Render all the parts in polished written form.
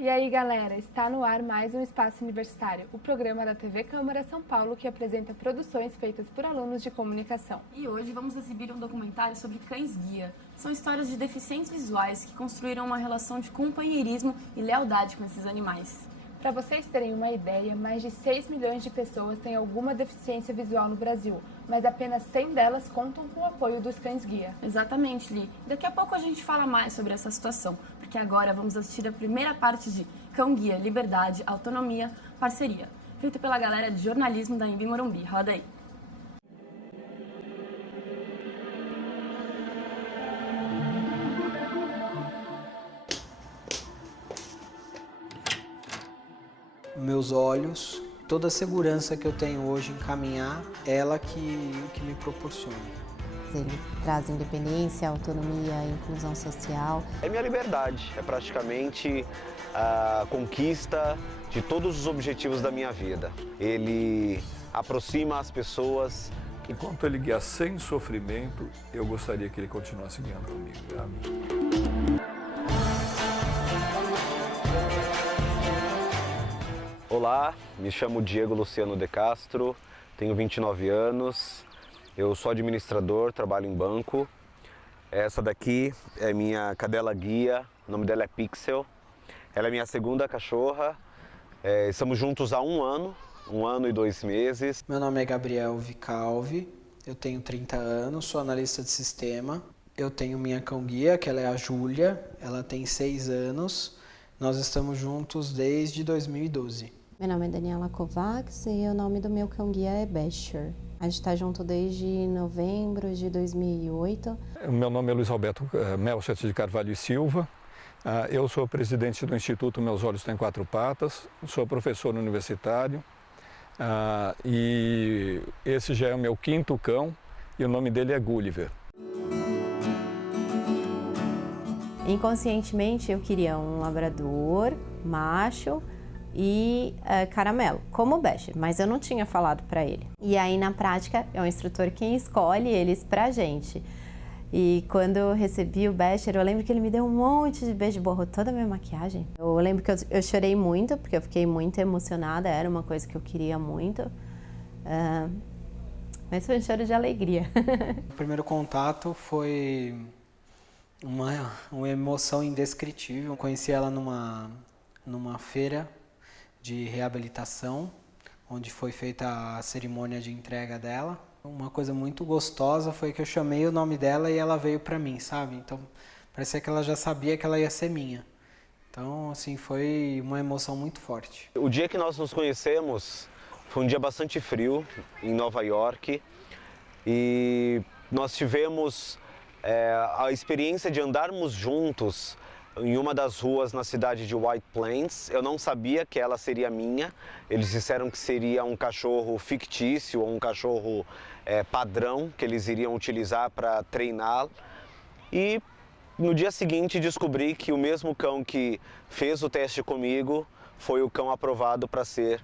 E aí, galera, está no ar mais um Espaço Universitário, o programa da TV Câmara São Paulo que apresenta produções feitas por alunos de comunicação. E hoje vamos exibir um documentário sobre cães-guia. São histórias de deficientes visuais que construíram uma relação de companheirismo e lealdade com esses animais. Para vocês terem uma ideia, mais de 6 milhões de pessoas têm alguma deficiência visual no Brasil, mas apenas 100 delas contam com o apoio dos cães-guia. Exatamente, Li. Daqui a pouco a gente fala mais sobre essa situação, porque agora vamos assistir a primeira parte de Cão-Guia, Liberdade, Autonomia, Parceria, feita pela galera de jornalismo da Anhembi Morumbi. Roda aí. Meus olhos, toda a segurança que eu tenho hoje em caminhar, ela que me proporciona. Ele traz independência, autonomia, inclusão social. É minha liberdade, é praticamente a conquista de todos os objetivos da minha vida. Ele aproxima as pessoas. Enquanto ele guia sem sofrimento, eu gostaria que ele continuasse guiando comigo. Olá, me chamo Diego Luciano de Castro, tenho 29 anos, eu sou administrador, trabalho em banco. Essa daqui é minha cadela guia, o nome dela é Pixel. Ela é minha segunda cachorra, estamos juntos há um ano e 2 meses. Meu nome é Gabriel Vicalvi, eu tenho 30 anos, sou analista de sistema. Eu tenho minha cão-guia, que ela é a Júlia, ela tem 6 anos. Nós estamos juntos desde 2012. Meu nome é Daniela Kovacs e o nome do meu cão-guia é Basher. A gente está junto desde novembro de 2008. Meu nome é Luiz Alberto Melchett de Carvalho e Silva. Eu sou presidente do Instituto Meus Olhos Têm Quatro Patas, sou professor universitário e esse já é o meu 5º cão e o nome dele é Gulliver. Inconscientemente eu queria um labrador, macho e caramelo, como o Basher, mas eu não tinha falado para ele. E aí na prática é o instrutor quem escolhe eles pra gente. E quando eu recebi o Basher, eu lembro que ele me deu um monte de beijo, borrou toda a minha maquiagem. Eu lembro que eu chorei muito, porque eu fiquei muito emocionada, era uma coisa que eu queria muito. Mas foi um choro de alegria. O primeiro contato foi uma emoção indescritível. Eu conheci ela numa feira de reabilitação, onde foi feita a cerimônia de entrega dela. Uma coisa muito gostosa foi que eu chamei o nome dela e ela veio para mim, sabe? Então, parecia que ela já sabia que ela ia ser minha. Então, assim, foi uma emoção muito forte. O dia que nós nos conhecemos foi um dia bastante frio, em Nova York, e nós tivemos a experiência de andarmos juntos em uma das ruas na cidade de White Plains. Eu não sabia que ela seria minha. Eles disseram que seria um cachorro fictício ou um cachorro padrão que eles iriam utilizar para treinar. E no dia seguinte descobri que o mesmo cão que fez o teste comigo foi o cão aprovado para ser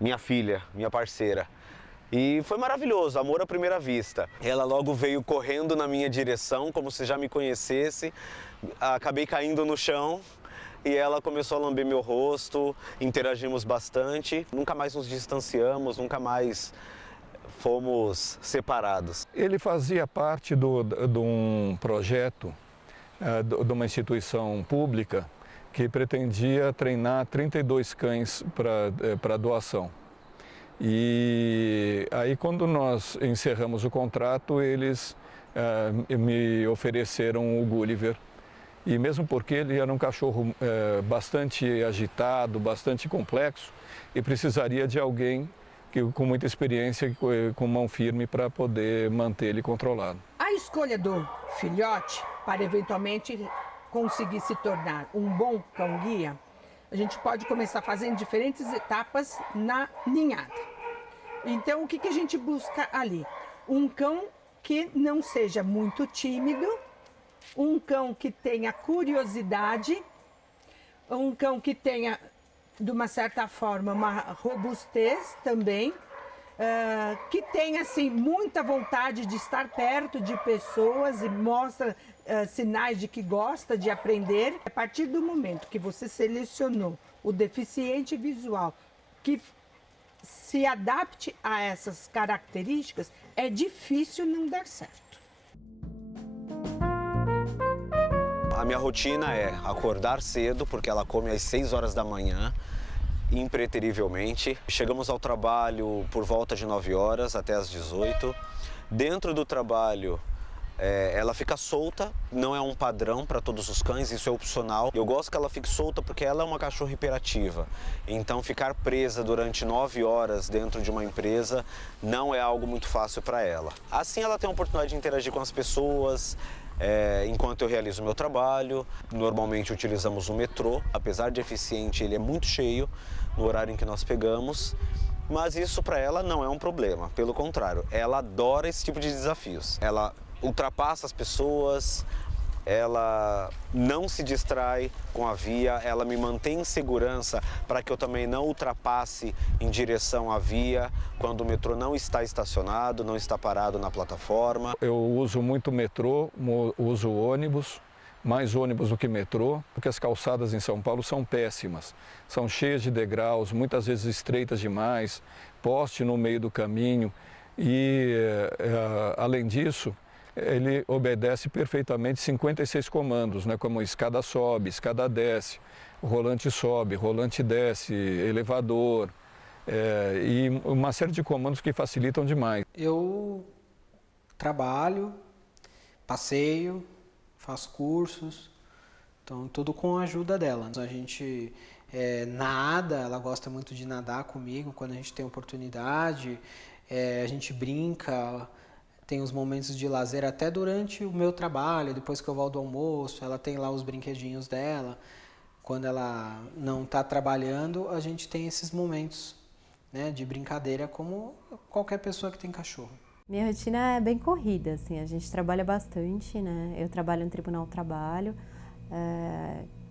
minha filha, minha parceira. E foi maravilhoso, amor à primeira vista. Ela logo veio correndo na minha direção, como se já me conhecesse. Acabei caindo no chão e ela começou a lamber meu rosto, interagimos bastante. Nunca mais nos distanciamos, nunca mais fomos separados. Ele fazia parte de um projeto de uma instituição pública que pretendia treinar 32 cães para doação. E aí, quando nós encerramos o contrato, eles me ofereceram o Gulliver. E mesmo porque ele era um cachorro bastante agitado, bastante complexo, e precisaria de alguém com muita experiência e com mão firme para poder manter ele controlado. A escolha do filhote para eventualmente conseguir se tornar um bom cão-guia, a gente pode começar fazendo diferentes etapas na ninhada. Então, o que a gente busca ali? Um cão que não seja muito tímido, um cão que tenha curiosidade, um cão que tenha, de uma certa forma, uma robustez também, que tenha assim, muita vontade de estar perto de pessoas e mostra sinais de que gosta de aprender. A partir do momento que você selecionou o deficiente visual que se adapte a essas características, é difícil não dar certo. A minha rotina é acordar cedo, porque ela come às 6 horas da manhã, impreterivelmente. Chegamos ao trabalho por volta de 9 horas até às 18. Dentro do trabalho, ela fica solta, não é um padrão para todos os cães, isso é opcional. Eu gosto que ela fique solta porque ela é uma cachorra hiperativa. Então ficar presa durante 9 horas dentro de uma empresa não é algo muito fácil para ela. Assim ela tem a oportunidade de interagir com as pessoas, enquanto eu realizo o meu trabalho. Normalmente utilizamos o metrô, apesar de eficiente, ele é muito cheio no horário em que nós pegamos. Mas isso para ela não é um problema, pelo contrário, ela adora esse tipo de desafios. Ela ultrapassa as pessoas, ela não se distrai com a via, ela me mantém em segurança para que eu também não ultrapasse em direção à via quando o metrô não está estacionado, não está parado na plataforma. Eu uso muito metrô, uso ônibus, mais ônibus do que metrô, porque as calçadas em São Paulo são péssimas. São cheias de degraus, muitas vezes estreitas demais, poste no meio do caminho e, além disso, ele obedece perfeitamente 56 comandos, né, como escada sobe, escada desce, rolante sobe, rolante desce, elevador, e uma série de comandos que facilitam demais. Eu trabalho, passeio, faço cursos, então tudo com a ajuda dela. A gente nada, ela gosta muito de nadar comigo quando a gente tem oportunidade, a gente brinca. Tem os momentos de lazer até durante o meu trabalho, depois que eu volto do almoço, ela tem lá os brinquedinhos dela. Quando ela não está trabalhando, a gente tem esses momentos, né, de brincadeira como qualquer pessoa que tem cachorro. Minha rotina é bem corrida, assim, a gente trabalha bastante, né? Eu trabalho no Tribunal do Trabalho,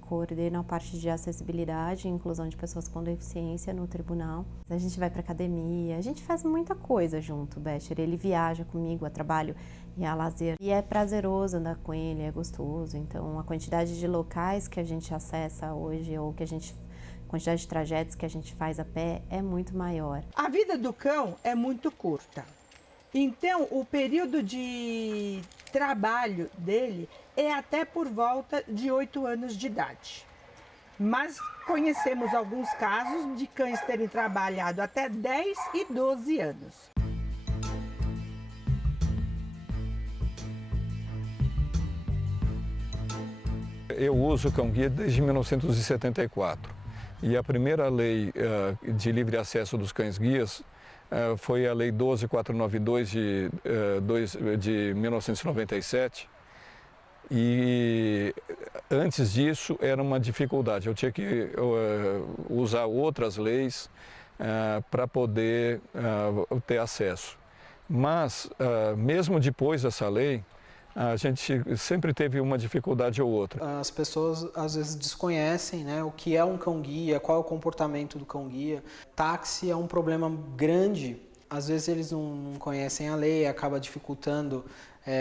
coordeno a parte de acessibilidade e inclusão de pessoas com deficiência no tribunal. A gente vai para academia, a gente faz muita coisa junto, Becher. Ele viaja comigo a trabalho e a lazer. E é prazeroso andar com ele, é gostoso. Então, a quantidade de locais que a gente acessa hoje, ou que a quantidade de trajetos que a gente faz a pé é muito maior. A vida do cão é muito curta. Então, o período de trabalho dele é até por volta de 8 anos de idade. Mas conhecemos alguns casos de cães terem trabalhado até 10 e 12 anos. Eu uso o cão-guia desde 1974 e a primeira lei de livre acesso dos cães-guias foi a Lei 12.492 de 1997, e antes disso era uma dificuldade, eu tinha que usar outras leis para poder ter acesso. Mas, mesmo depois dessa lei, a gente sempre teve uma dificuldade ou outra. As pessoas às vezes desconhecem, né, o que é um cão-guia, qual é o comportamento do cão-guia. Táxi é um problema grande, às vezes eles não conhecem a lei, acaba dificultando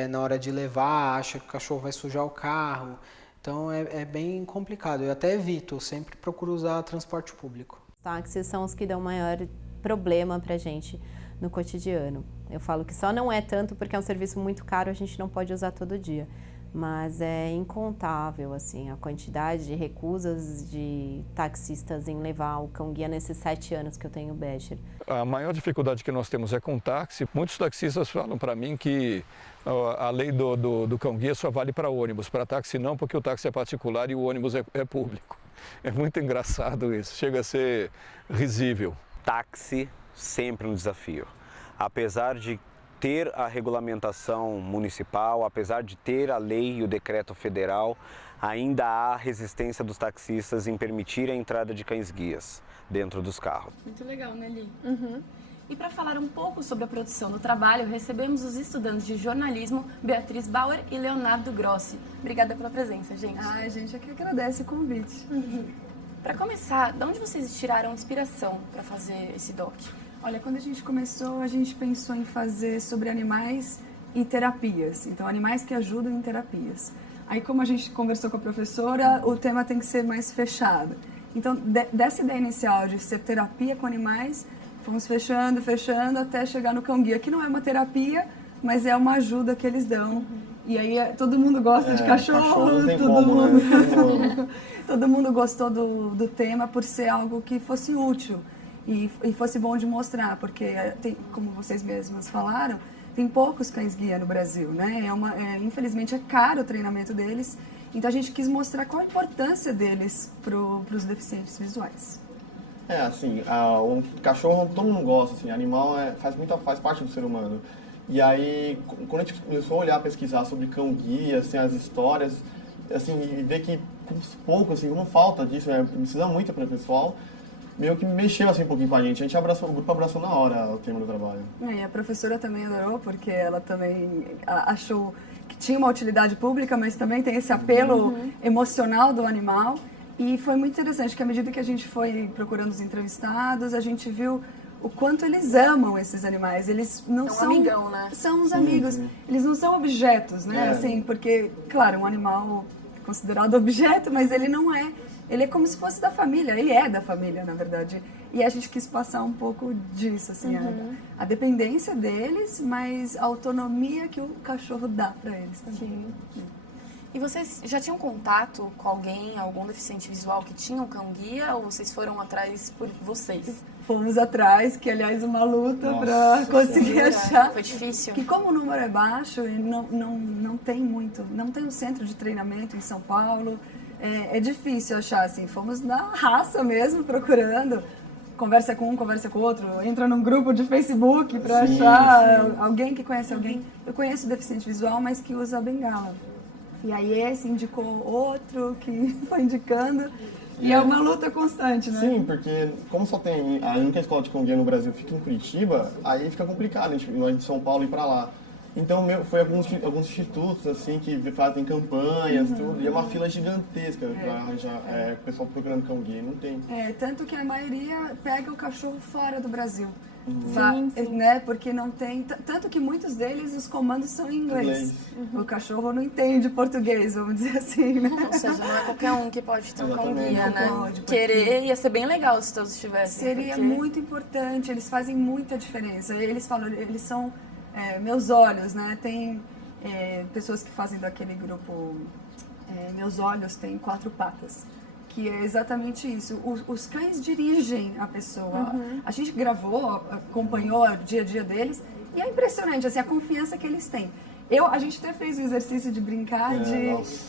na hora de levar, acha que o cachorro vai sujar o carro. Então é bem complicado, eu até evito, eu sempre procuro usar transporte público. Os táxis são os que dão maior problema pra gente no cotidiano. Eu falo que só não é tanto porque é um serviço muito caro, a gente não pode usar todo dia. Mas é incontável, assim, a quantidade de recusas de taxistas em levar o cão-guia nesses 7 anos que eu tenho o Becher. A maior dificuldade que nós temos é com táxi. Muitos taxistas falam para mim que a lei do cão-guia só vale para ônibus, para táxi não, porque o táxi é particular e o ônibus é público. É muito engraçado isso, chega a ser risível. Táxi sempre um desafio. Apesar de ter a regulamentação municipal, apesar de ter a lei e o decreto federal, ainda há resistência dos taxistas em permitir a entrada de cães-guias dentro dos carros. Muito legal, né, Li? Uhum. E para falar um pouco sobre a produção do trabalho, recebemos os estudantes de jornalismo Beatriz Bauer e Leonardo Grossi. Obrigada pela presença, gente. A gente é que agradece o convite. Uhum. Para começar, de onde vocês tiraram inspiração para fazer esse doc? Olha, quando a gente começou, a gente pensou em fazer sobre animais e terapias. Então, animais que ajudam em terapias. Aí, como a gente conversou com a professora, o tema tem que ser mais fechado. Então, dessa ideia inicial de ser terapia com animais, fomos fechando até chegar no cão-guia, que não é uma terapia, mas é uma ajuda que eles dão. E aí todo mundo gosta de cachorro, todo mundo gostou do tema por ser algo que fosse útil e fosse bom de mostrar, porque tem, como vocês mesmos falaram, tem poucos cães-guia no Brasil, né? Infelizmente é caro o treinamento deles, então a gente quis mostrar qual a importância deles para os deficientes visuais. Assim, o cachorro todo mundo gosta, assim, animal faz parte do ser humano. E aí, quando a gente começou a olhar, pesquisar sobre cão-guia, assim, as histórias, assim, e ver que pouco, assim, como falta disso, precisa muito para o pessoal, meio que mexeu assim um pouquinho com a gente. O grupo abraçou na hora o tema do trabalho. E a professora também adorou, porque ela também achou que tinha uma utilidade pública, mas também tem esse apelo emocional do animal. E foi muito interessante que à medida que a gente foi procurando os entrevistados, a gente viu o quanto eles amam esses animais. Eles não são... amigão, né? São uns amigos. Eles não são objetos, né? Assim, porque, claro, um animal é considerado objeto, mas ele não é. Ele é como se fosse da família. Ele é da família, na verdade. E a gente quis passar um pouco disso, assim, a dependência deles, mas a autonomia que o cachorro dá para eles também. Sim. E vocês já tinham contato com algum deficiente visual que tinha um cão-guia, ou vocês foram atrás por vocês? Fomos atrás, que aliás uma luta para conseguir achar. Foi difícil? Que como o número é baixo, não tem um centro de treinamento em São Paulo, é difícil achar, assim, fomos na raça mesmo, procurando, conversa com um, conversa com o outro, entra num grupo de Facebook para achar alguém que conhece alguém. Eu conheço deficiente visual, mas que usa bengala. E aí esse indicou outro que foi indicando. E é uma luta constante, né? Sim, porque como só tem a única escola de cão-guia no Brasil fica em Curitiba, aí fica complicado a gente ir de São Paulo ir para lá. Então foi alguns institutos assim que fazem campanhas, tudo, e é uma fila gigantesca para arranjar o pessoal procurando cão-guia, não tem. Tanto que a maioria pega o cachorro fora do Brasil. Sim. Né? Porque não tem... Tanto que muitos deles, os comandos são em inglês. O cachorro não entende português, vamos dizer assim, né? Ou seja, não é qualquer um que pode ter um cão-guia, né? Pode, querer ia ser bem legal se todos tivessem. Seria muito importante, eles fazem muita diferença. Eles falam, eles são meus olhos, né? Tem pessoas que fazem daquele grupo Meus Olhos Têm Quatro Patas. Que é exatamente isso. Os cães dirigem a pessoa. A gente gravou, acompanhou o dia a dia deles e é impressionante assim, a confiança que eles têm. A gente até fez o exercício de brincar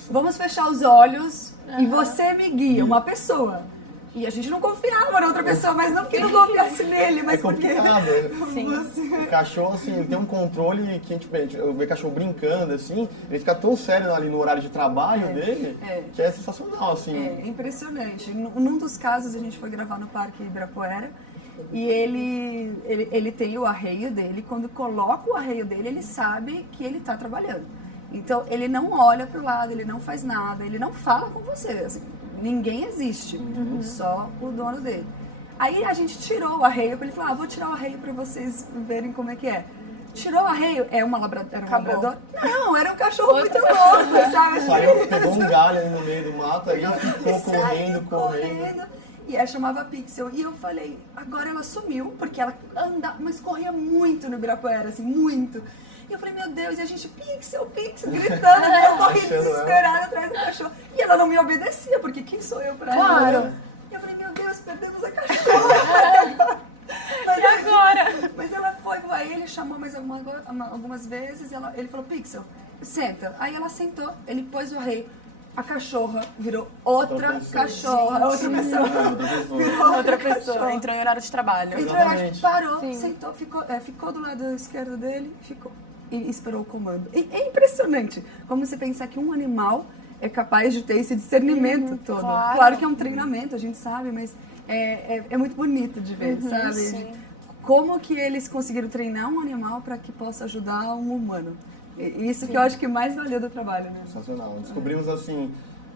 vamos fechar os olhos e você me guia, uma pessoa. E a gente não confiava na outra pessoa, mas não que não confiasse nele, mas porque... O cachorro, assim, tem um controle que a gente vê cachorro brincando, assim, ele fica tão sério ali no horário de trabalho dele, que é sensacional, assim. É impressionante. Num dos casos, a gente foi gravar no Parque Ibirapuera, e ele tem o arreio dele. Quando coloca o arreio dele, ele sabe que ele está trabalhando. Então, ele não olha para o lado, ele não faz nada, ele não fala com você, assim. Ninguém existe, só o dono dele. Aí a gente tirou o arreio, ele falou, vou tirar o arreio para vocês verem como é que é. Tirou o arreio, era um labrador? Não, era um cachorro muito louco, sabe? Saiu, pegou um galho ali no meio do mato, aí ficou correndo. E ela chamava Pixel. E eu falei, agora ela sumiu, porque ela andava, mas corria muito no Ibirapuera, assim, muito. E eu falei, meu Deus, e a gente, Pixel, gritando, e eu corri desesperada atrás do cachorro. E ela não me obedecia, porque quem sou eu pra ela? Claro. E eu falei, meu Deus, perdemos a cachorra. Mas e agora? Mas ela foi, aí ele chamou mais algumas vezes, ele falou, Pixel, senta. Aí ela sentou, ele pôs o arreio. A cachorra virou outra cachorra, outra pessoa. Outra pessoa, entrou em horário de trabalho. Parou, sentou, ficou do lado esquerdo dele, ficou. E esperou o comando. E é impressionante como você pensar que um animal é capaz de ter esse discernimento todo. Claro que é um treinamento, a gente sabe, mas é muito bonito de ver, sabe? Sim. Como que eles conseguiram treinar um animal para que possa ajudar um humano. Isso que eu acho que mais valeu do trabalho, né? Sensacional. Descobrimos, assim,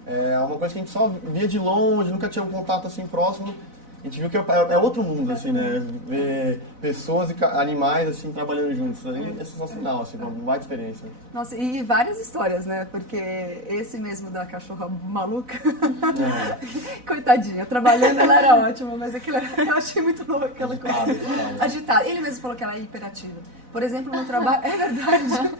uma coisa que a gente só via de longe, nunca tinha um contato assim próximo. a gente viu que é outro mundo, assim, né? Ver pessoas e animais, assim, trabalhando juntos. É sensacional, assim, uma baita experiência. Nossa, e várias histórias, né? Porque esse mesmo da cachorra maluca, coitadinha, trabalhando ela era ótima, mas aquilo eu achei muito louco, aquela coisa agitada. Ele mesmo falou que ela é hiperativa. Por exemplo, no trabalho, é verdade,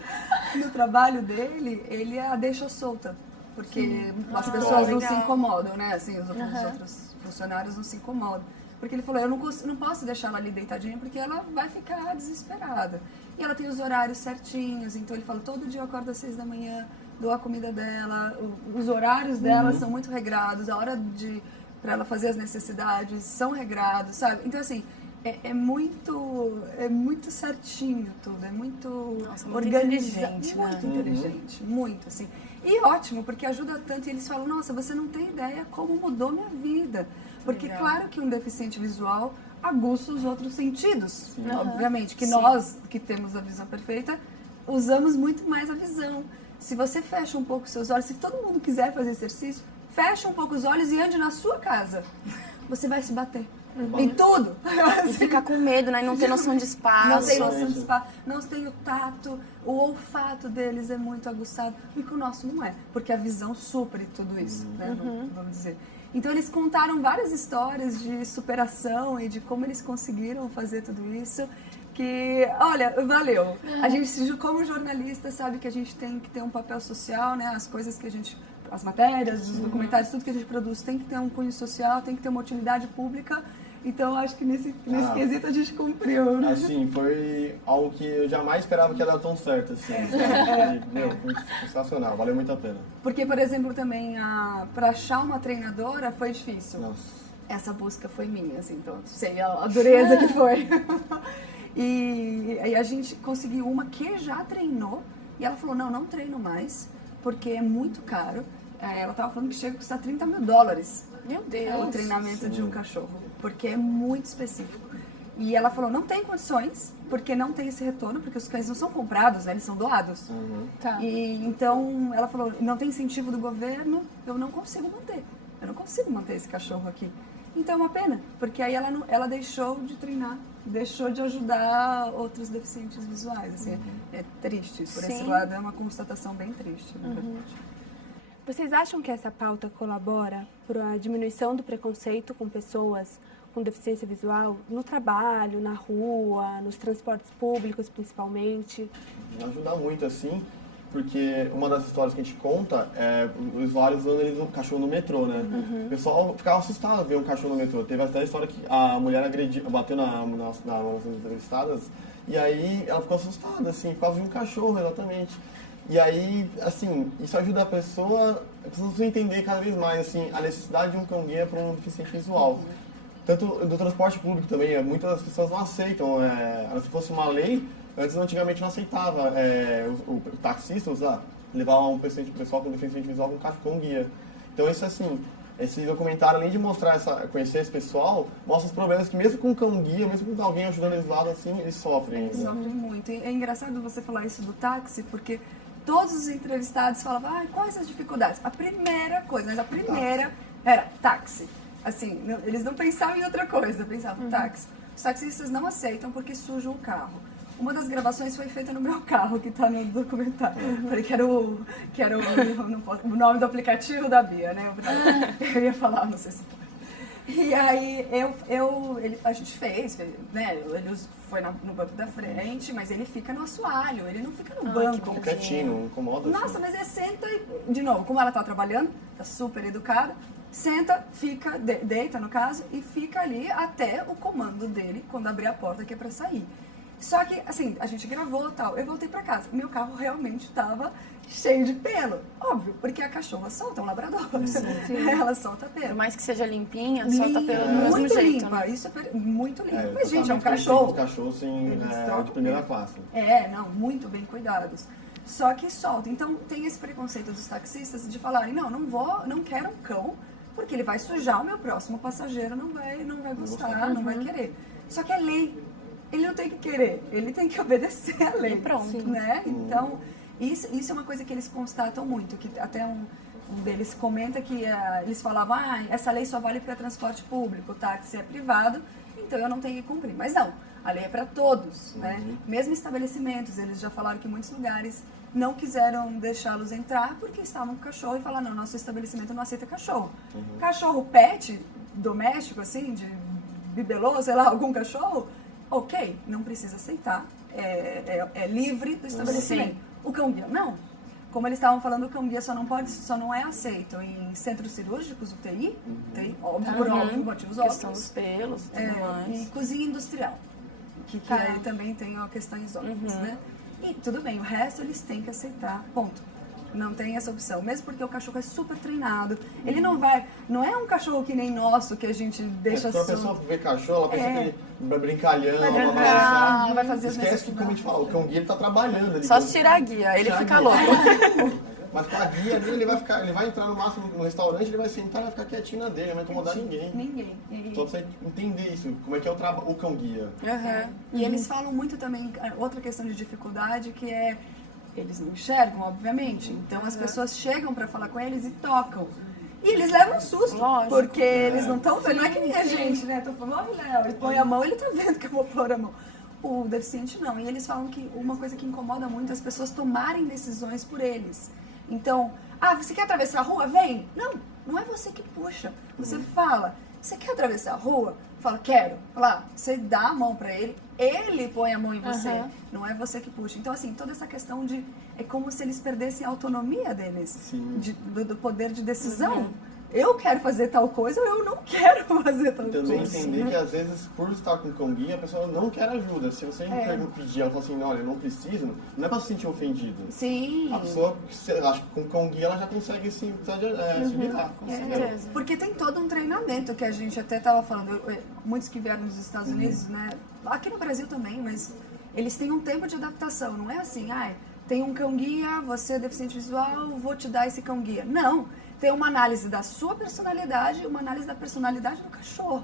no trabalho dele, ele a deixou solta. Porque as pessoas não se incomodam, né? Assim, os outros funcionários não se incomodam. Porque ele falou, eu não posso deixar ela ali deitadinha porque ela vai ficar desesperada. E ela tem os horários certinhos, então ele falou, todo dia eu acordo às 6 da manhã, dou a comida dela, os horários dela são muito regrados, a hora para ela fazer as necessidades são regrados, sabe? Então, assim, é muito certinho tudo, é muito organizado, muito inteligente, muito, assim. E ótimo, porque ajuda tanto, e eles falam, nossa, você não tem ideia como mudou minha vida. Porque claro que um deficiente visual aguça os outros sentidos, obviamente, que nós, que temos a visão perfeita, usamos muito mais a visão. Se você fecha um pouco os seus olhos, se todo mundo quiser fazer exercício, fecha um pouco os olhos e ande na sua casa. Você vai se bater. Em tudo. E ficar com medo, né? E não ter noção de espaço. Não tem noção de espaço. Não tem o tato. O olfato deles é muito aguçado. E que o nosso não é. Porque a visão supre tudo isso, né? Vamos dizer. Então eles contaram várias histórias de superação e de como eles conseguiram fazer tudo isso. Que, olha, valeu. A gente, como jornalista, sabe que a gente tem que ter um papel social, né? As coisas que a gente... As matérias, os documentários, tudo que a gente produz tem que ter um cunho social, tem que ter uma utilidade pública. Então, acho que nesse quesito a gente cumpriu, né? Assim, foi algo que eu jamais esperava que ia dar tão certo, assim. Foi sensacional, valeu muito a pena. Porque, por exemplo, também, para achar uma treinadora foi difícil. Nossa. Essa busca foi minha, assim, então, sei a dureza que foi. E aí a gente conseguiu uma que já treinou, e ela falou, não treino mais, porque é muito caro. Ela estava falando que chega a custar $30 mil. Meu Deus! O treinamento de um cachorro, porque é muito específico. E ela falou, não tem condições, porque não tem esse retorno, porque os cães não são comprados, né? Eles são doados. Tá. E então, ela falou, não tem incentivo do governo, eu não consigo manter. Eu não consigo manter esse cachorro aqui. Então é uma pena, porque aí ela deixou de treinar, deixou de ajudar outros deficientes visuais. Assim, é triste, por esse lado, é uma constatação bem triste, na verdade. Vocês acham que essa pauta colabora para a diminuição do preconceito com pessoas com deficiência visual no trabalho, na rua, nos transportes públicos principalmente? Ajuda muito, assim, porque uma das histórias que a gente conta é os usuários usando um cachorro no metrô, né? O pessoal ficava assustado ver um cachorro no metrô. Teve até a história que a mulher bateu nas entrevistadas e aí ela ficou assustada, assim, por causa de um cachorro, exatamente. E aí, assim, isso ajuda a pessoa a entender cada vez mais, assim, a necessidade de um cão-guia para um deficiente visual. Tanto do transporte público também, muitas pessoas não aceitam. Se fosse uma lei, antigamente não aceitava o taxista levar um pessoal com deficiente visual com cão-guia. Então, isso assim, esse documentário, além de mostrar conhecer esse pessoal, mostra os problemas que mesmo com cão-guia, mesmo com alguém ajudando eles lá, assim, eles sofrem. Eles sofrem muito. É engraçado você falar isso do táxi, porque todos os entrevistados falavam, quais as dificuldades? A primeira coisa, era táxi. Assim, eles não pensavam em outra coisa, pensavam táxi. Os taxistas não aceitam porque sujam o carro. Uma das gravações foi feita no meu carro, que está no documentário. Falei que era o nome do aplicativo da Bia, né? Eu ia falar, não sei se pode. E aí a gente fez, né? Ele foi no banco da frente, mas ele fica no assoalho, ele não fica no banco. Fica quietinho, não incomoda. Nossa, mas ele senta e, de novo, como ela tá trabalhando, tá super educada, senta, fica, deita no caso, e fica ali até o comando dele, quando abrir a porta que é pra sair. Só que, assim, a gente gravou e tal, eu voltei pra casa. Meu carro realmente tava cheio de pelo. Óbvio, porque a cachorra solta, é um labrador. Ela solta pelo. Por mais que seja limpinha, solta pelo do mesmo muito jeito. Limpa, Né? isso é muito limpo. Mas, gente, é um cachorro. Os cachorros, sim, de primeira classe. Não, muito bem cuidados. Só que solta. Então, tem esse preconceito dos taxistas de falarem, não quero um cão, porque ele vai sujar o meu próximo passageiro, não vai gostar, não vai querer. Só que é lei. Ele não tem que querer, ele tem que obedecer a lei. E pronto. Né? Então, isso é uma coisa que eles constatam muito, que até Um deles comenta que eles falavam, essa lei só vale para transporte público, o táxi é privado, então eu não tenho que cumprir. Mas não, a lei é para todos, né? Mesmo estabelecimentos, eles já falaram que em muitos lugares não quiseram deixá-los entrar porque estavam com cachorro e falaram, não, nosso estabelecimento não aceita cachorro. Cachorro pet, doméstico, assim, de bibelô, sei lá, algum cachorro, ok, não precisa aceitar, é livre do estabelecimento. O cão-guia, não. Como eles estavam falando, o cão-guia só não é aceito em centros cirúrgicos, UTI, óbvio, por óbvio, motivos óbvios. Questão dos pelos e tudo mais. E cozinha industrial, que aí também tem questões óbvias, né? E tudo bem, o resto eles têm que aceitar, ponto. Não tem essa opção, mesmo porque o cachorro é super treinado. Ele não é um cachorro que nem nosso, que a gente deixa Quando a pessoa vê cachorro, ela pensa que ele vai brincalhão, vai fazer as esquece que, como a gente fala, o cão-guia ele tá trabalhando. Ali, só se tirar a guia, ele fica louco. Mas com a guia ali, ele vai entrar no máximo no restaurante, ele vai sentar e vai ficar quietinho na dele, não vai incomodar ninguém. Só pra você entender isso, como é que é o cão-guia. E eles falam muito também, outra questão de dificuldade, que é, eles não enxergam, obviamente, então as pessoas chegam pra falar com eles e tocam. E eles levam um susto, porque eles não estão vendo, não é que nem a gente, né? Tô falando, Léo, ele põe a mão, ele tá vendo que eu vou pôr a mão. O deficiente não, e eles falam que uma coisa que incomoda muito é as pessoas tomarem decisões por eles. Então, você quer atravessar a rua? Vem! Não é você que puxa. Você fala, você quer atravessar a rua? Fala, quero. Fala, você dá a mão pra ele, ele põe a mão em você. Não é você que puxa. Então, assim, toda essa questão de... É como se eles perdessem a autonomia deles, do poder de decisão. Eu quero fazer tal coisa ou eu não quero fazer tal coisa. Também entender que às vezes, por estar com cão-guia, a pessoa não quer ajuda. Se você pedir, ela fala assim, olha, eu não preciso, não é pra se sentir ofendido. Sim. A pessoa, acho que com cão-guia, ela já consegue se lidar. Com certeza. Porque tem todo um treinamento que a gente até estava falando. Muitos que vieram dos Estados Unidos, né? Aqui no Brasil também, mas eles têm um tempo de adaptação. Não é assim, tem um cão-guia, você é deficiente visual, vou te dar esse cão-guia. Não. Tem uma análise da sua personalidade e uma análise da personalidade do cachorro.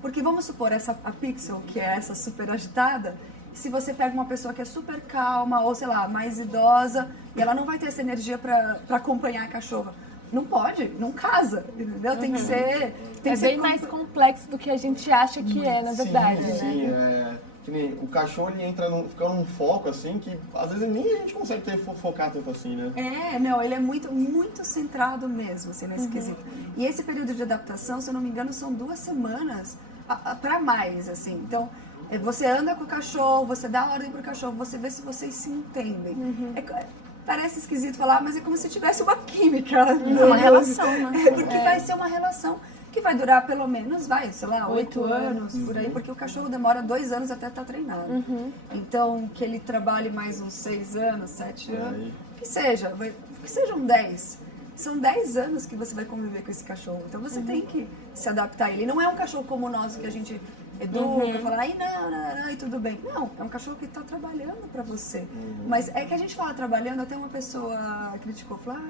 Porque vamos supor, a Pixel, que é essa super agitada, se você pega uma pessoa que é super calma ou, sei lá, mais idosa, e ela não vai ter essa energia para acompanhar a cachorra. Não pode, não casa, entendeu? Tem que ser... É bem mais complexo do que a gente acha que é, na verdade, né? Sim, que nem o cachorro, ele fica num foco, assim, que às vezes nem a gente consegue focar tanto assim, né? Ele é muito, muito centrado mesmo, assim, nesse quesito. E esse período de adaptação, se eu não me engano, são 2 semanas para mais, assim. Então, você anda com o cachorro, você dá a ordem pro cachorro, você vê se vocês se entendem. Parece esquisito falar, mas é como se tivesse uma química. Uma relação, né? Porque vai ser uma relação que vai durar pelo menos, 8 anos, por aí, porque o cachorro demora 2 anos até estar treinado. Então, que ele trabalhe mais uns 6 anos, 7 anos, que sejam 10. São 10 anos que você vai conviver com esse cachorro. Então, você tem que se adaptar a ele. Não é um cachorro como o nosso, que a gente educa, fala, não, e tudo bem. Não, é um cachorro que está trabalhando para você. Mas é que a gente fala trabalhando, até uma pessoa criticou, falou,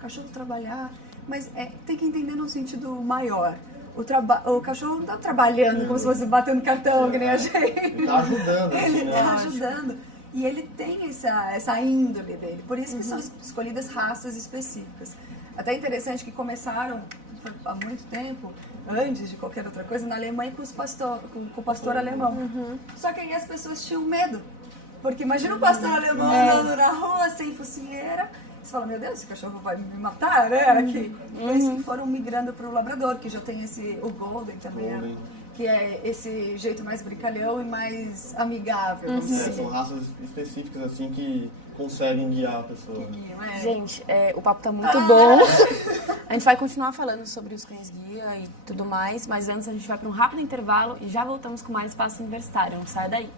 cachorro trabalhar... Mas tem que entender num sentido maior. O cachorro não está trabalhando como se fosse batendo cartão, que nem a gente. Ele está ajudando. Ele está ajudando. E ele tem essa índole dele. Por isso que são escolhidas raças específicas. Até interessante que começaram há muito tempo, antes de qualquer outra coisa, na Alemanha com o pastor alemão. Só que aí as pessoas tinham medo. Porque imagina o pastor alemão andando na rua sem focinheira. Você fala, meu Deus, esse cachorro vai me matar, né? Aqui. Por isso que foram migrando para o labrador, que já tem o golden também, que é esse jeito mais brincalhão e mais amigável. São raças específicas, assim, que conseguem guiar a pessoa. Gente, o papo tá muito bom. A gente vai continuar falando sobre os cães-guia e tudo mais, mas antes a gente vai para um rápido intervalo e já voltamos com mais Espaço Universitário. Não sai daí.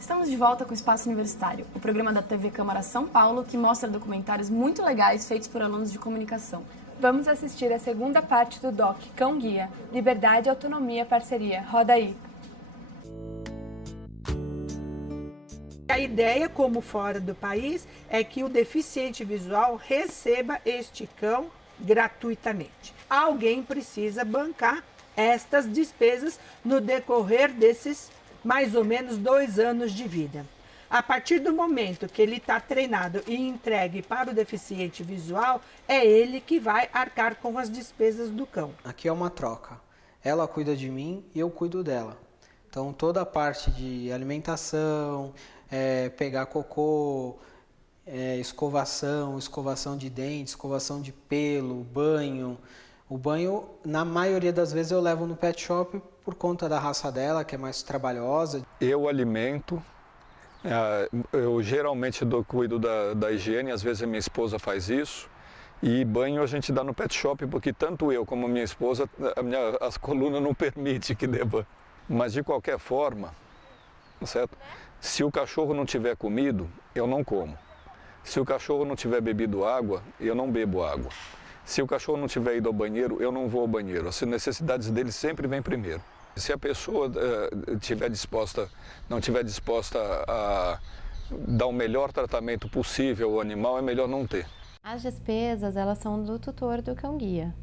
Estamos de volta com o Espaço Universitário, o programa da TV Câmara São Paulo que mostra documentários muito legais feitos por alunos de comunicação. Vamos assistir a segunda parte do doc Cão Guia, Liberdade, Autonomia, Parceria. Roda aí. A ideia, como fora do país, é que o deficiente visual receba este cão gratuitamente. Alguém precisa bancar estas despesas no decorrer desses mais ou menos 2 anos de vida. A partir do momento que ele está treinado e entregue para o deficiente visual, é ele que vai arcar com as despesas do cão. Aqui é uma troca. Ela cuida de mim e eu cuido dela. Então toda a parte de alimentação, pegar cocô, escovação de dentes, escovação de pelo, banho. O banho, na maioria das vezes, eu levo no pet shop por conta da raça dela, que é mais trabalhosa. Eu alimento. Eu geralmente cuido da higiene, às vezes a minha esposa faz isso. E banho a gente dá no pet shop, porque tanto eu como a minha esposa, as colunas não permitem que dê banho. Mas de qualquer forma, certo? Se o cachorro não tiver comido, eu não como. Se o cachorro não tiver bebido água, eu não bebo água. Se o cachorro não tiver ido ao banheiro, eu não vou ao banheiro. As necessidades dele sempre vêm primeiro. Se a pessoa não estiver disposta a dar o melhor tratamento possível ao animal, é melhor não ter. As despesas, elas são do tutor do cão-guia,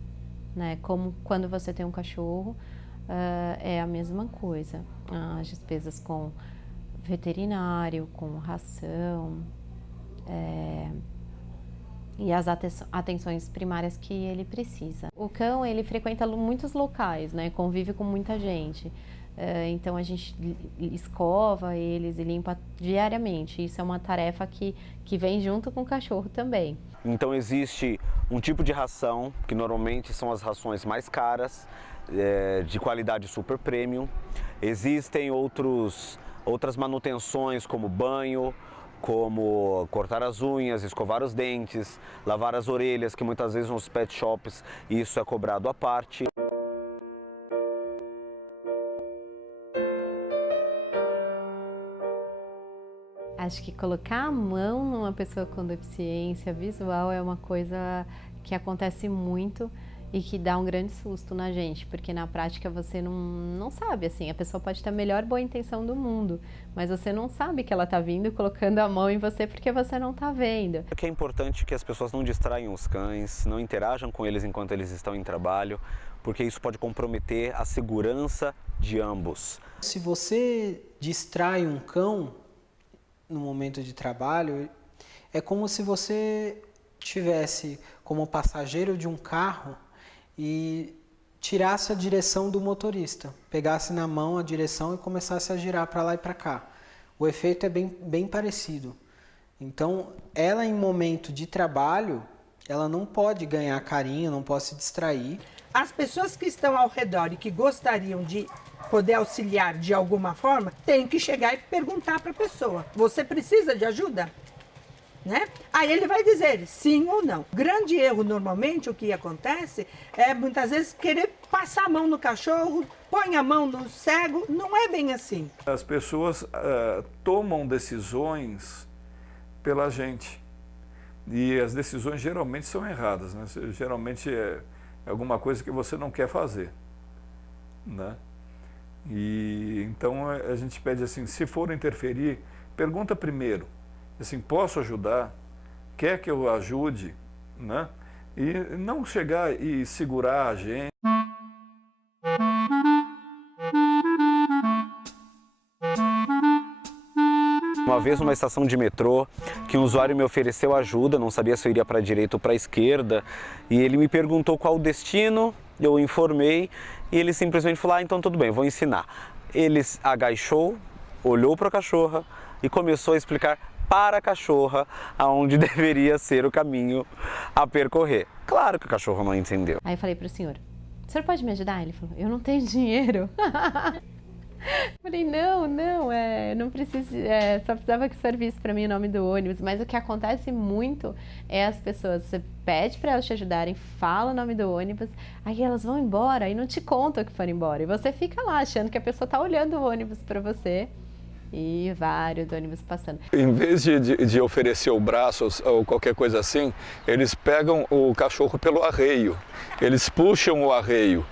né? Como quando você tem um cachorro, é a mesma coisa. As despesas com veterinário, com ração, e as atenções primárias que ele precisa. O cão, ele frequenta muitos locais, né? Convive com muita gente. Então a gente escova eles e limpa diariamente. Isso é uma tarefa que vem junto com o cachorro também. Então existe um tipo de ração, que normalmente são as rações mais caras, de qualidade super premium. Existem outras manutenções como banho, como cortar as unhas, escovar os dentes, lavar as orelhas, que muitas vezes nos pet shops isso é cobrado à parte. Acho que colocar a mão numa pessoa com deficiência visual é uma coisa que acontece muito e que dá um grande susto na gente, porque na prática você não sabe, assim, a pessoa pode ter a melhor boa intenção do mundo, mas você não sabe que ela está vindo colocando a mão em você porque você não está vendo. É que é importante que as pessoas não distraiam os cães, não interajam com eles enquanto eles estão em trabalho, porque isso pode comprometer a segurança de ambos. Se você distrai um cão no momento de trabalho, é como se você tivesse como passageiro de um carro e tirasse a direção do motorista, pegasse na mão a direção e começasse a girar para lá e para cá. O efeito é bem parecido. Então, ela em momento de trabalho, ela não pode ganhar carinho, não pode se distrair. As pessoas que estão ao redor e que gostariam de poder auxiliar de alguma forma, tem que chegar e perguntar para a pessoa: você precisa de ajuda? Né? Aí ele vai dizer sim ou não. Grande erro, normalmente, o que acontece é muitas vezes querer passar a mão no cachorro, põe a mão no cego, não é bem assim. As pessoas tomam decisões pela gente e as decisões geralmente são erradas, né? Geralmente é alguma coisa que você não quer fazer, né? E então a gente pede assim, se for interferir, pergunta primeiro, assim, posso ajudar? Quer que eu ajude? Né? E não chegar e segurar a gente. Uma vez numa estação de metrô, que um usuário me ofereceu ajuda, não sabia se eu iria para a direita ou para a esquerda, e ele me perguntou qual o destino, eu informei, e ele simplesmente falou: então tudo bem, vou ensinar. Ele agachou, olhou para a cachorra e começou a explicar para a cachorra aonde deveria ser o caminho a percorrer. Claro que o cachorro não entendeu. Aí eu falei para o senhor pode me ajudar? Ele falou: eu não tenho dinheiro. Falei, não preciso, só precisava que o senhor visse para mim o nome do ônibus. Mas o que acontece muito é as pessoas, você pede para elas te ajudarem, fala o nome do ônibus, aí elas vão embora e não te contam que foram embora. E você fica lá achando que a pessoa está olhando o ônibus para você. E vários ônibus passando. Em vez de oferecer o braço ou qualquer coisa assim, eles pegam o cachorro pelo arreio, eles puxam o arreio.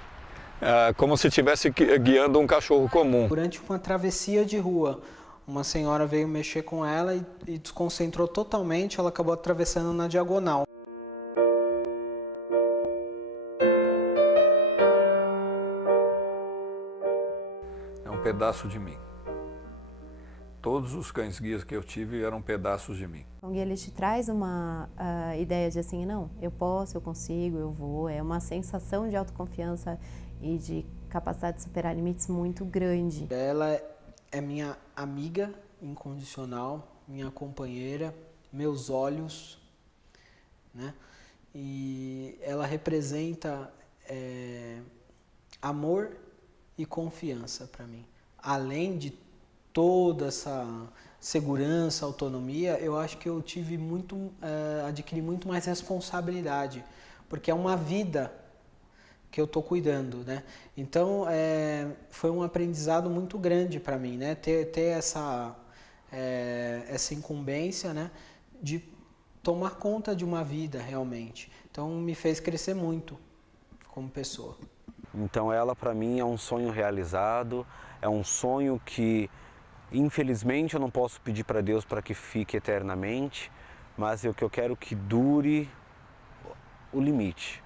Como se estivesse guiando um cachorro comum. Durante uma travessia de rua, uma senhora veio mexer com ela e desconcentrou totalmente, ela acabou atravessando na diagonal. pedaço de mim. Todos os cães-guias que eu tive eram pedaços de mim. O guia ele te traz uma ideia de assim, não, eu posso, eu consigo, eu vou. É uma sensação de autoconfiança e de capacidade de superar limites muito grande. Ela é minha amiga incondicional, minha companheira, meus olhos, né? E ela representa amor e confiança para mim. Além de toda essa segurança, autonomia, eu acho que eu tive adquiri muito mais responsabilidade, porque é uma vida que eu estou cuidando, né? Então, foi um aprendizado muito grande para mim, né? Ter essa incumbência, né? De tomar conta de uma vida realmente. Então, me fez crescer muito como pessoa. Então, ela para mim é um sonho realizado, é um sonho que infelizmente eu não posso pedir para Deus para que fique eternamente, mas o que eu quero que dure o limite.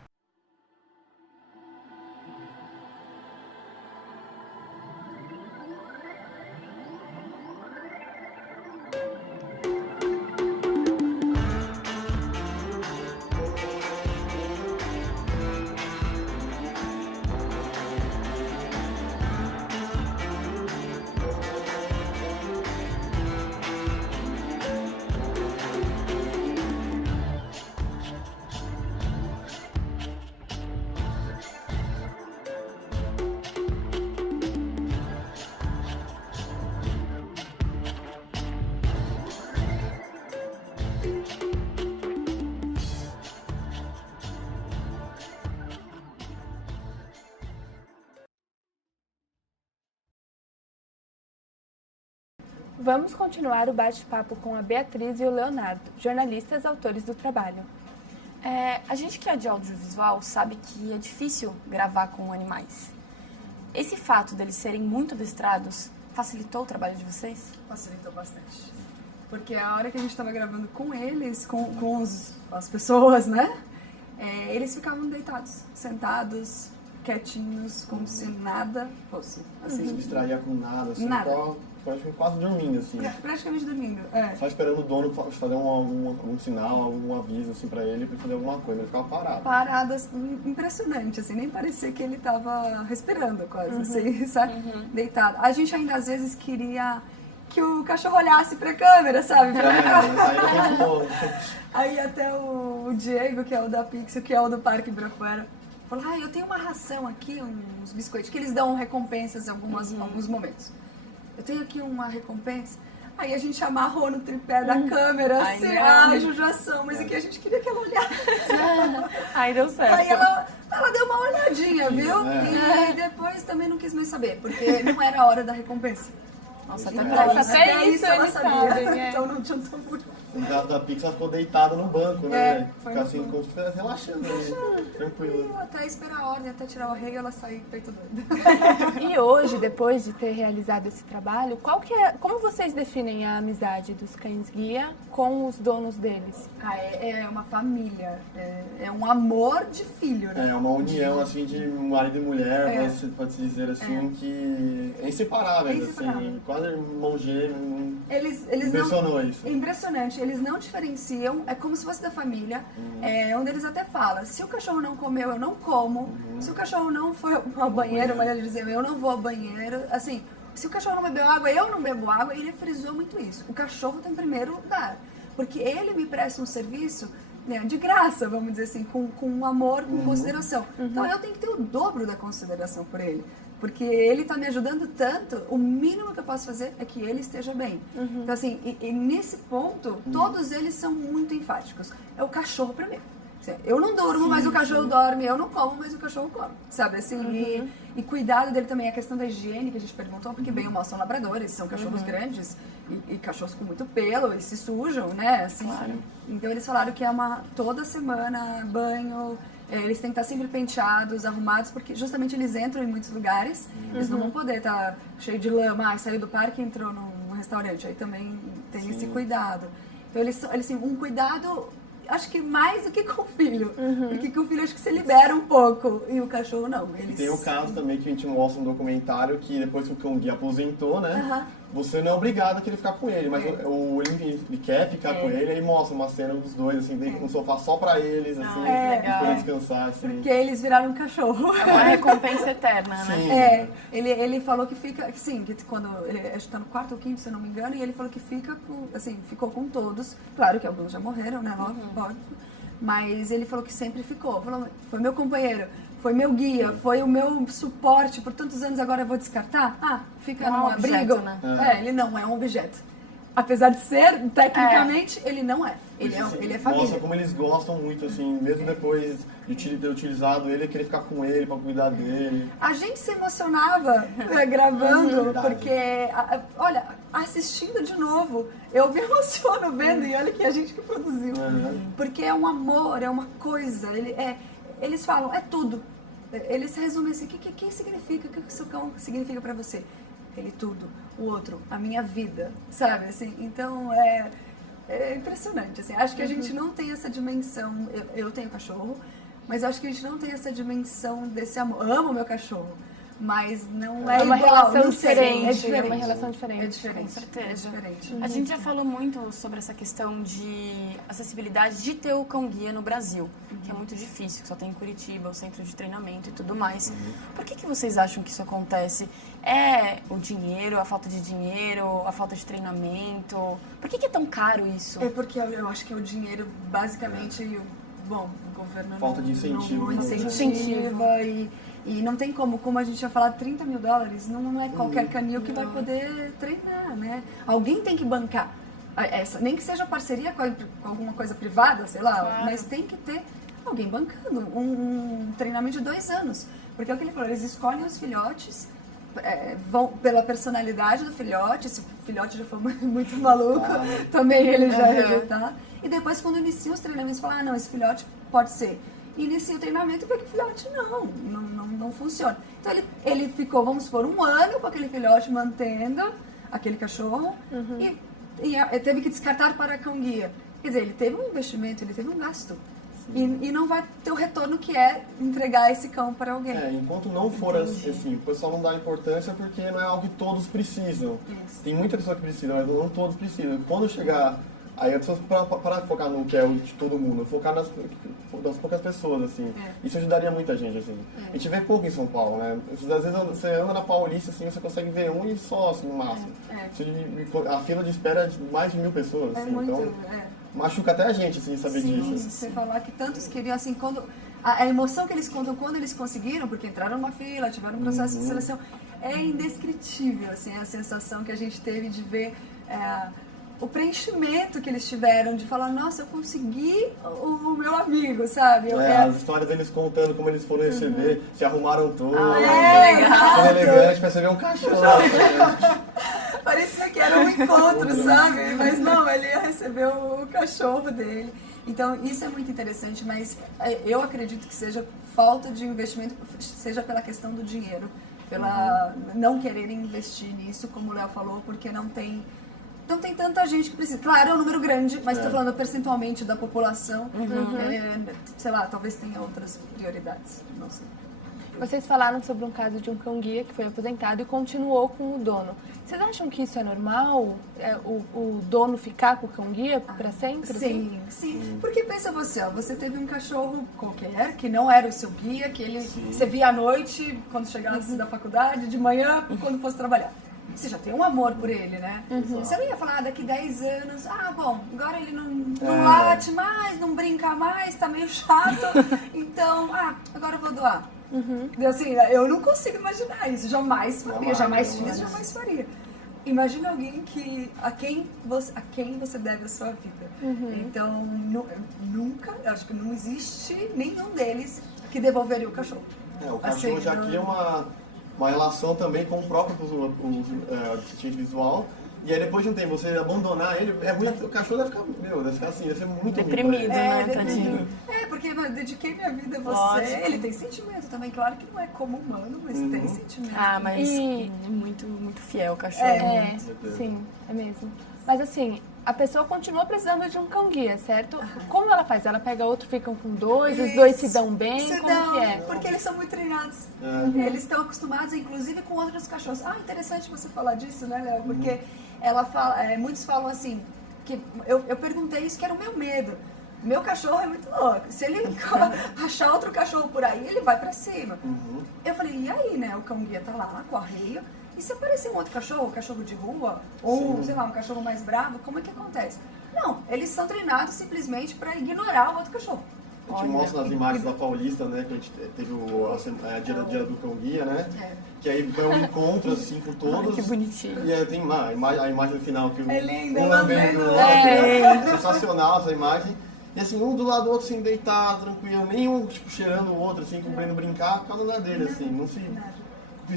Vamos continuar o bate-papo com a Beatriz e o Leonardo, jornalistas autores do trabalho. A gente que é de audiovisual sabe que é difícil gravar com animais. Esse fato deles serem muito adestrados facilitou o trabalho de vocês? Facilitou bastante. Porque a hora que a gente estava gravando com eles, com as pessoas, né? Eles ficavam deitados, sentados, quietinhos, como se nada fosse. Assim. Não se distraía com nada, assim, nada. Quase dormindo, assim. Praticamente dormindo, Só esperando o dono fazer algum sinal, algum aviso, assim, pra ele fazer alguma coisa. Ele ficava parado. Parado, assim, impressionante, assim, nem parecia que ele tava respirando quase, assim, sabe? Deitado. A gente ainda às vezes queria que o cachorro olhasse pra câmera, sabe? Aí até o Diego, que é o da Pixel, que é o do Parque Ibirapuera, falou, eu tenho uma ração aqui, uns biscoitos, que eles dão recompensas em alguns momentos. Eu tenho aqui uma recompensa. Aí a gente amarrou no tripé da câmera, assim, judiação, mas aqui a gente queria que ela olhasse. Aí deu certo. Aí ela deu uma olhadinha, viu? E depois também não quis mais saber, porque não era a hora da recompensa. Nossa, até isso ela sabia. Então não adiantou muito. No caso da Pix, ela ficou deitada no banco, né? Ficar assim, como se estivesse relaxando ali, tranquilo. Até esperar a ordem, até tirar o rei, ela sair feito doida. E hoje, depois de ter realizado esse trabalho, como vocês definem a amizade dos cães-guia com os donos deles? É uma família, é um amor de filho, né? É uma união, assim, de marido e mulher, pode-se dizer assim, que é inseparável, assim, quase irmão gêmeo. Eles impressionou isso. Impressionante, eles não diferenciam, é como se fosse da família, onde eles até falam, se o cachorro não comeu, eu não como, se o cachorro não foi ao banheiro, uma maneira de dizer, eu não vou ao banheiro, assim, se o cachorro não bebeu água, eu não bebo água, e ele frisou muito isso, o cachorro tem primeiro lugar, porque ele me presta um serviço, né, de graça, vamos dizer assim, com amor, com consideração, então eu tenho que ter o dobro da consideração por ele. Porque ele está me ajudando tanto, o mínimo que eu posso fazer é que ele esteja bem. Então, assim, e nesse ponto, todos eles são muito enfáticos. É o cachorro primeiro. Eu não durmo, mas o cachorro dorme. Eu não como, mas o cachorro come. Sabe, assim, e cuidado dele também. A questão da higiene que a gente perguntou, porque bem ou mal são labradores, são cachorros grandes e cachorros com muito pelo e se sujam, né? Assim, claro. Então, eles falaram que é toda semana, banho... Eles têm que estar sempre penteados, arrumados, porque justamente eles entram em muitos lugares, eles não vão poder estar cheio de lama, saiu do parque e entrou num restaurante, aí também tem esse cuidado. Então eles têm um cuidado acho que mais do que com o filho. Porque com o filho acho que se libera um pouco. E o cachorro não. Tem o caso também que a gente mostra no documentário que depois que o cão guia aposentou, né? Você não é obrigado a querer ficar com ele, mas ele quer ficar com ele, aí mostra uma cena dos dois, assim, dentro um sofá só pra eles, assim, pra descansar, assim. Porque eles viraram um cachorro. É uma recompensa eterna, né? Ele falou que fica, sim, que quando ele está no quarto ou quinto, se eu não me engano, e ele falou que fica com, assim, ficou com todos. Claro que alguns já morreram, né? Óbvio. Mas ele falou que sempre ficou. Falou, foi meu companheiro, foi meu guia, foi o meu suporte por tantos anos, agora eu vou descartar? Fica no abrigo. Né? Ele não é um objeto. Apesar de ser, tecnicamente, ele não é. Ele é família. Mostra como eles gostam muito, assim, mesmo depois de ter utilizado ele, querer ficar com ele, pra cuidar dele. A gente se emocionava gravando, porque, olha, assistindo de novo, eu me emociono vendo, e olha que a gente que produziu. Porque é um amor, é uma coisa, eles falam, é tudo. Eles resumem assim, o que significa, o que o seu cão significa pra você? Ele tudo, o outro, a minha vida, sabe, assim, então é impressionante, assim, acho que a gente não tem essa dimensão, eu tenho cachorro, mas acho que a gente não tem essa dimensão desse amor, amo meu cachorro, mas não é uma igual, relação não sei, diferente, é uma relação diferente. É diferente, com certeza. é diferente. A gente já falou muito sobre essa questão de acessibilidade de ter o cão-guia no Brasil, que é muito difícil, que só tem em Curitiba, o centro de treinamento e tudo mais. Por que vocês acham que isso acontece? É o dinheiro, a falta de dinheiro, a falta de treinamento? Por que é tão caro isso? É porque eu acho que é o dinheiro, basicamente, bom, o governo falta de incentivo. não incentiva e não tem como a gente tinha falado, $30 mil, não é qualquer canil que vai poder treinar, né? Alguém tem que bancar essa, nem que seja parceria com alguma coisa privada, sei lá, mas tem que ter alguém bancando um treinamento de 2 anos. Porque é o que ele falou, eles escolhem os filhotes, vão pela personalidade do filhote, se o filhote já for muito maluco, também ele já tá. E depois quando inicia os treinamentos, fala, não, esse filhote pode ser. Inicia o treinamento e vê que o filhote não funciona. Então ele ficou, vamos supor, 1 ano com aquele filhote mantendo aquele cachorro e teve que descartar para cão-guia. Quer dizer, ele teve um investimento, ele teve um gasto. E não vai ter o retorno que é entregar esse cão para alguém. Enquanto não for assim, o pessoal não dá importância porque não é algo que todos precisam. Tem muita pessoa que precisa, mas não todos precisam. Quando chegar, aí as pessoas parar de focar no que é o de todo mundo, focar nas poucas pessoas, assim. Isso ajudaria muita gente, assim. A gente vê pouco em São Paulo, né? Às vezes você anda na Paulista, assim, você consegue ver um e só, assim, no máximo. A fila de espera é de mais de 1000 pessoas, assim, então machuca até a gente, assim, saber disso. Sim, você falar que tantos queriam, assim, quando a emoção que eles contam quando eles conseguiram, porque entraram numa fila, tiveram um processo de seleção, é indescritível, assim, a sensação que a gente teve de ver o preenchimento que eles tiveram, de falar, nossa, eu consegui o meu amigo, sabe? As histórias deles contando como eles foram receber, se arrumaram todos, legal. elegante, pra você ver um cachorro. Parecia que era um encontro, sabe? Mas não, ele ia receber o cachorro dele. Então, isso é muito interessante, mas eu acredito que seja falta de investimento, seja pela questão do dinheiro, pela não querer investir nisso, como o Léo falou, porque não tem tanta gente que precisa. Claro, é um número grande, mas estou falando percentualmente da população. Sei lá, talvez tenha outras prioridades, não sei. Vocês falaram sobre um caso de um cão-guia que foi aposentado e continuou com o dono. Vocês acham que isso é normal? O dono ficar com o cão-guia para sempre? Sim. Porque pensa você teve um cachorro qualquer, que não era o seu guia, que você via à noite, quando chegasse da faculdade, de manhã, quando fosse trabalhar. Você já tem um amor por ele, né? Você não ia falar daqui 10 anos, bom, agora ele não late mais, não brinca mais, tá meio chato, então, agora eu vou doar. Assim, eu não consigo imaginar isso, jamais faria, jamais faria. Imagina alguém a quem você deve a sua vida. Então, nunca, acho que não existe nenhum deles que devolveria o cachorro. O cachorro já cria uma relação também com o próprio deficiente visual. E aí depois de um tempo, você abandonar ele, é ruim, o cachorro deve ficar assim, deve ser muito deprimido, né, tadinho? Porque eu dediquei minha vida a você. Ele tem sentimento também, claro que não é como humano, mas tem sentimento. Mas é muito, muito fiel o cachorro. Sim, é mesmo. Mas assim, a pessoa continua precisando de um cão-guia, certo? Como ela faz? Ela pega outro, ficam com dois, os dois se dão bem? Como que é? Porque eles são muito treinados. Eles estão acostumados, inclusive, com outros cachorros. Interessante você falar disso, né, Léo? Porque muitos falam assim, que eu perguntei isso, que era o meu medo. Meu cachorro é muito louco. Se ele achar outro cachorro por aí, ele vai pra cima. Eu falei, e aí, né? O cão-guia tá lá, com arreio. E se aparecer um outro cachorro de rua, ou, sei lá, um cachorro mais bravo, como é que acontece? Não, eles são treinados simplesmente para ignorar o outro cachorro. A gente mostra nas imagens da Paulista, né, que a gente teve a dia do cão-guia, né? Que aí vai um encontro, assim, com todos. Que bonitinho. E aí tem a imagem no final, que é linda, um lambendo o outro. Sensacional essa imagem. E assim, um do lado do outro, assim, deitado, tranquilo. Nenhum, tipo, cheirando o outro, assim, querendo brincar, por causa da dele, assim. Não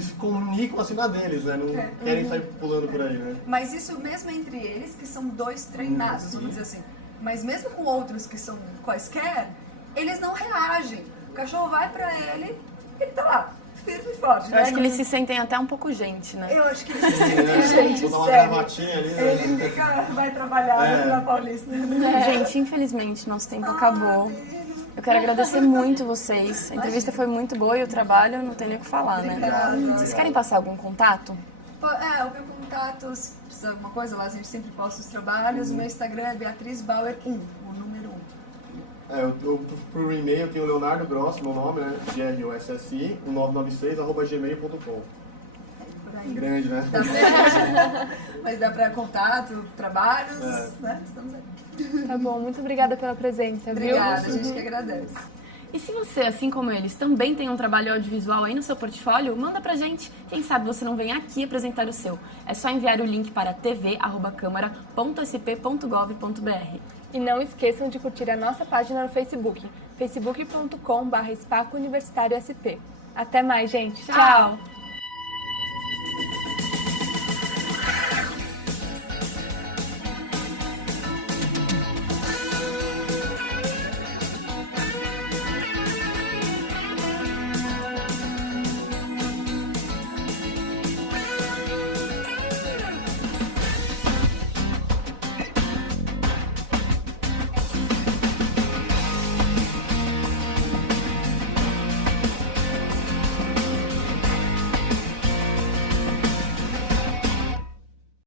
se comunicam assim na deles, né? Não querem sair pulando por aí, né? Mas isso mesmo entre eles, que são dois treinados, vamos dizer assim. Mas mesmo com outros que são quaisquer, eles não reagem. O cachorro vai pra ele tá lá, firme e forte. Eu acho que eles se sentem até um pouco gente, né? Eu acho que eles se sentem gente, Vou dar uma sério. gravatinha ali, né? Ele vai trabalhar na Paulista. Gente, infelizmente, nosso tempo acabou. Eu quero agradecer muito vocês. A entrevista foi muito boa e o trabalho não tem nem o que falar, né? Vocês querem passar algum contato? O meu contato, se precisar de alguma coisa, lá a gente sempre posta os trabalhos. O meu Instagram é Beatriz Bauer 1, o número 1. Pro e-mail eu tenho o Leonardo Gross, meu nome, né? GROSSI, 1996@gmail.com. Grande, né? Mas dá pra contato, trabalhos, né? Estamos aí. Tá bom, muito obrigada pela presença, viu? Obrigada, a gente que agradece. E se você, assim como eles, também tem um trabalho audiovisual aí no seu portfólio, manda pra gente. Quem sabe você não vem aqui apresentar o seu. É só enviar o link para tv@câmara.sp.gov.br. E não esqueçam de curtir a nossa página no Facebook, facebook.com/Espaco Universitário SP. Até mais, gente. Tchau.